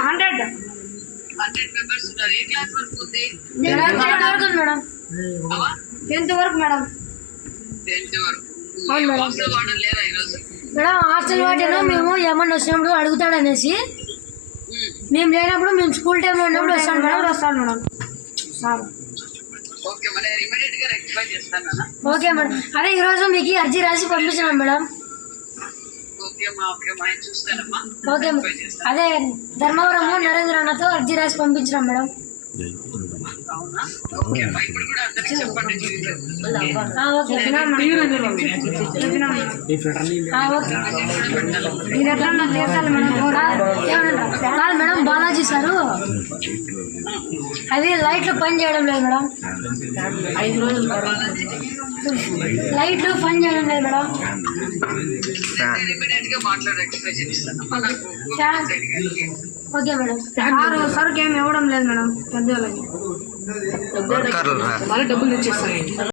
Hundred. Madam. Tenth వరకు madam. Madam. Hostel వాడడం లేదా ఈరోజు? మేడం హాస్టల్ వాటిలో మేము ఏమన్నా వచ్చినప్పుడు అడుగుతాడనేసి. మేము. లేనప్పుడు మేము స్కూల్ టైంలో ఉన్నప్పుడు వస్తాను మేడం. వస్తాను మేడం. Okay madam. అదే ఈరోజు మీకు ఈ అర్జీ రాసి పంపించినాం మేడం. చేస్తాను అదే ధర్మవరము నరేంద్ర అన్నతో అర్జీ రాసి పంపించినాం madam okay okay. Okay. Madam Balaji sir. అది లైట్లు పని చేయడం లేదు మేడం. లైట్లు పని చేయడం లేదు మేడం. Okay madam. సారు సరుకు ఏమి ఇవ్వడం లేదు మేడం. పెద్దోళ్ళకి. వర్కర్లు రా.